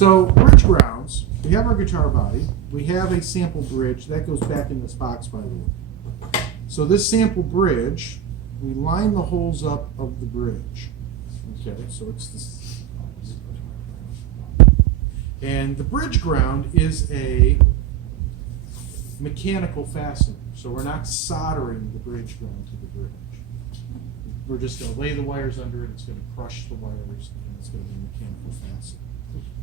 So bridge grounds, we have our guitar body, we have a sample bridge, that goes back in this box by the way. So this sample bridge, we line the holes up of the bridge. Okay, so it's this. And the bridge ground is a mechanical fastener, so we're not soldering the bridge ground to the bridge. We're just going to lay the wires under it, it's going to crush the wires, and it's going to be a mechanical fastener.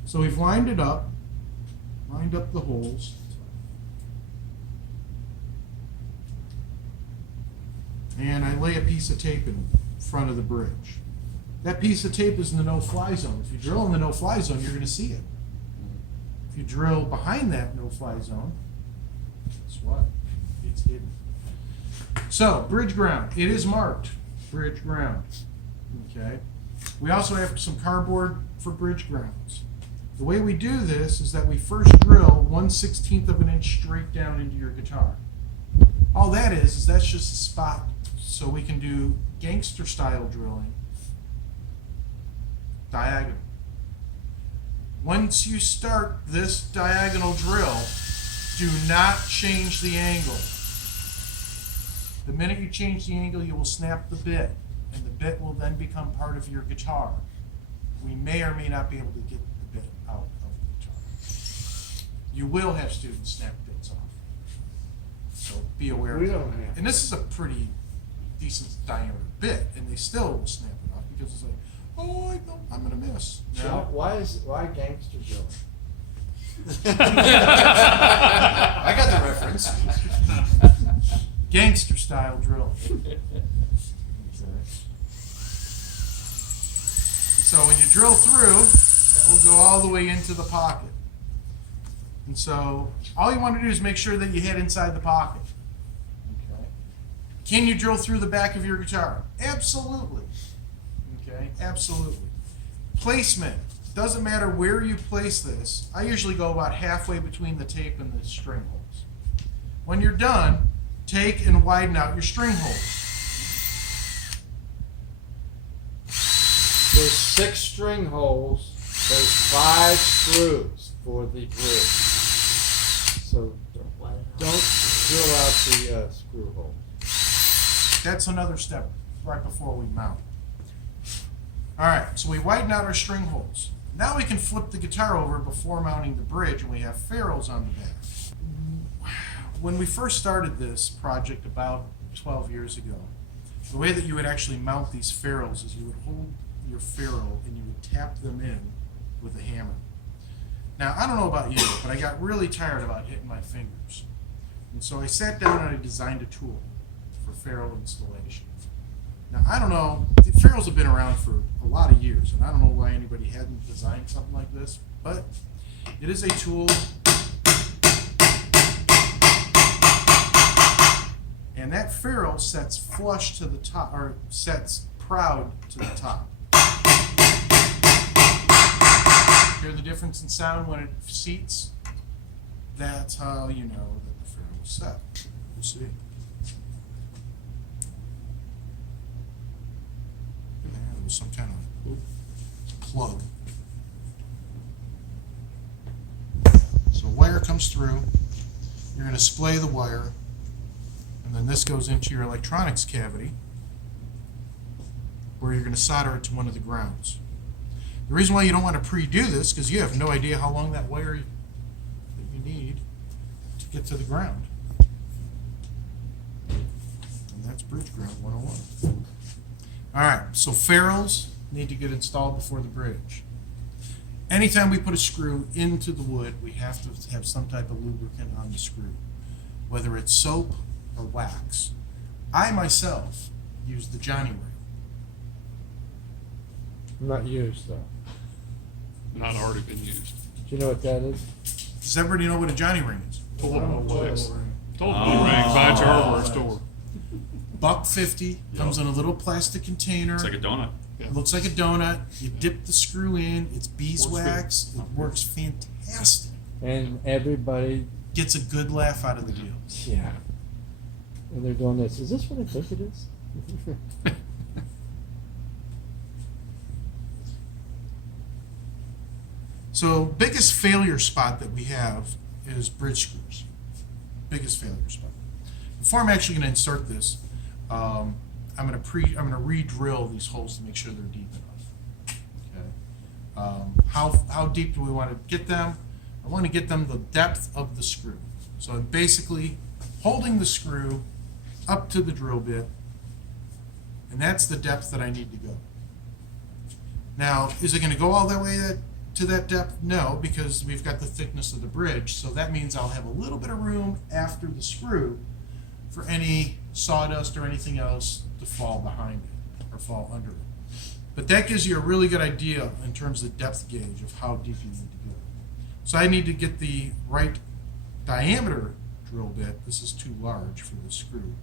So we've lined it up, lined up the holes. And I lay a piece of tape in front of the bridge. That piece of tape is in the no-fly zone. If you drill in the no-fly zone, you're going to see it. If you drill behind that no-fly zone, guess what? It's hidden. So, bridge ground. It is marked bridge ground. Okay. We also have some cardboard for bridge grounds. The way we do this is that we first drill 1/16 of an inch straight down into your guitar. All that is that's just a spot so we can do gangster style drilling diagonal. Once you start this diagonal drill, do not change the angle. The minute you change the angle, you will snap the bit, and the bit will then become part of your guitar. We may or may not be able to get the bit out of the guitar. You will have students snap bits off. So be aware of that. And this is a pretty decent diameter bit, and they still will snap it off because it's like, oh, I know, I'm going to miss. So why gangster drilling? I got the reference. Gangster style drill. So when you drill through, it will go all the way into the pocket. And so all you want to do is make sure that you hit inside the pocket. Okay. Can you drill through the back of your guitar? Absolutely. Okay, absolutely. Placement. Doesn't matter where you place this. I usually go about halfway between the tape and the string holes. When you're done, take and widen out your string holes. There's 6 string holes. There's 5 screws for the bridge. So don't drill out the screw hole. That's another step right before we mount. All right, so we widen out our string holes. Now we can flip the guitar over before mounting the bridge, and we have ferrules on the back. When we first started this project about 12 years ago, the way that you would actually mount these ferrules is you would hold your ferrule and you would tap them in with a hammer. Now, I don't know about you, but I got really tired about hitting my fingers. And so I sat down and I designed a tool for ferrule installation. Now, I don't know, the ferrules have been around for a lot of years, and I don't know why anybody hadn't designed something like this, but it is a tool. And that ferrule sets flush to the top, or sets proud to the top. Hear the difference in sound when it seats? That's how you know that the ferrule is set. We'll see. There was some kind of plug. So wire comes through. You're going to splay the wire. And then this goes into your electronics cavity where you're going to solder it to one of the grounds. The reason why you don't want to pre-do this is because you have no idea how long that wire that you need to get to the ground. And that's bridge ground 101. All right, so ferrules need to get installed before the bridge. Anytime we put a screw into the wood, we have to have some type of lubricant on the screw, whether it's soap or wax. I myself use the Johnny ring. Not used though. Not already been used. Do you know what that is? Does everybody know what a Johnny ring is? Total blue ring. Total blue ring. Buy at your hardware store. $1.50, comes in a little plastic container. It's like a donut. Yeah. Looks like a donut. You dip the screw in. It's beeswax. Works It works fantastic. And everybody, Gets a good laugh out of the deal. yeah. And they're doing this. Is this what I think it is? So biggest failure spot that we have is bridge screws. Biggest failure spot. Before I'm actually going to insert this, I'm going to re-drill these holes to make sure they're deep enough. Okay. How deep do we want to get them? I want to get them the depth of the screw. So I'm basically holding the screw up to the drill bit, and that's the depth that I need to go. Now, is it going to go all that way to that depth? No, because we've got the thickness of the bridge, so that means I'll have a little bit of room after the screw for any sawdust or anything else to fall behind it or fall under it. But that gives you a really good idea in terms of depth gauge of how deep you need to go. So I need to get the right diameter drill bit. This is too large for the screw.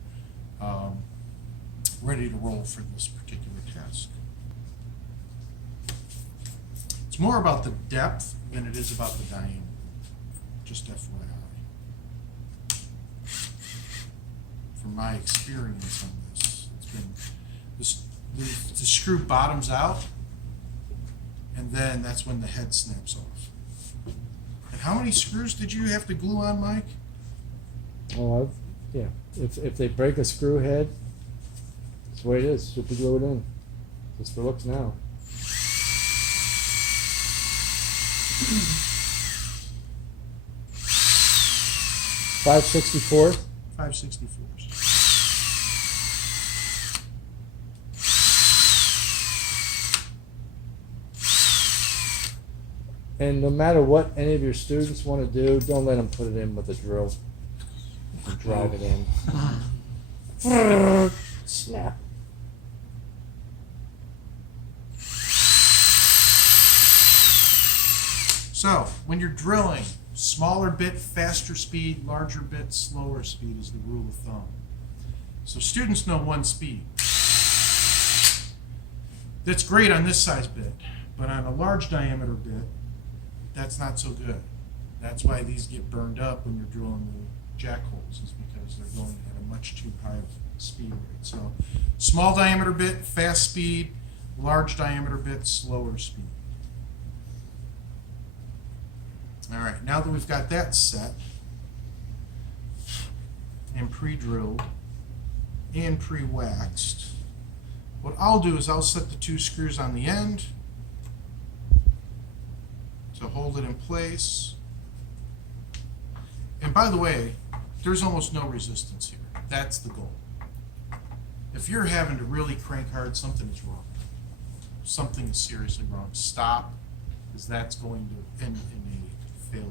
Ready to roll for this particular task. It's more about the depth than it is about the diameter. Just FYI. From my experience on this, it's been the screw bottoms out, and then that's when the head snaps off. And how many screws did you have to glue on, Mike? Oh, yeah. If they break a screw head, that's the way it is. Super glue it in. Just for looks now. .564. 5/64. And no matter what any of your students want to do, don't let them put it in with a drill. And drive it in. Snap. So, when you're drilling, smaller bit, faster speed, larger bit, slower speed is the rule of thumb. So students know one speed. That's great on this size bit, but on a large diameter bit, that's not so good. That's why these get burned up when you're drilling the jack holes, is because they're going at a much too high speed rate. So small diameter bit, fast speed, large diameter bit, slower speed. All right, now that we've got that set and pre-drilled and pre-waxed, what I'll do is I'll set the two screws on the end to hold it in place. And by the way, there's almost no resistance here. That's the goal. If you're having to really crank hard, something is wrong. Something is seriously wrong. Stop, because that's going to end in a failure.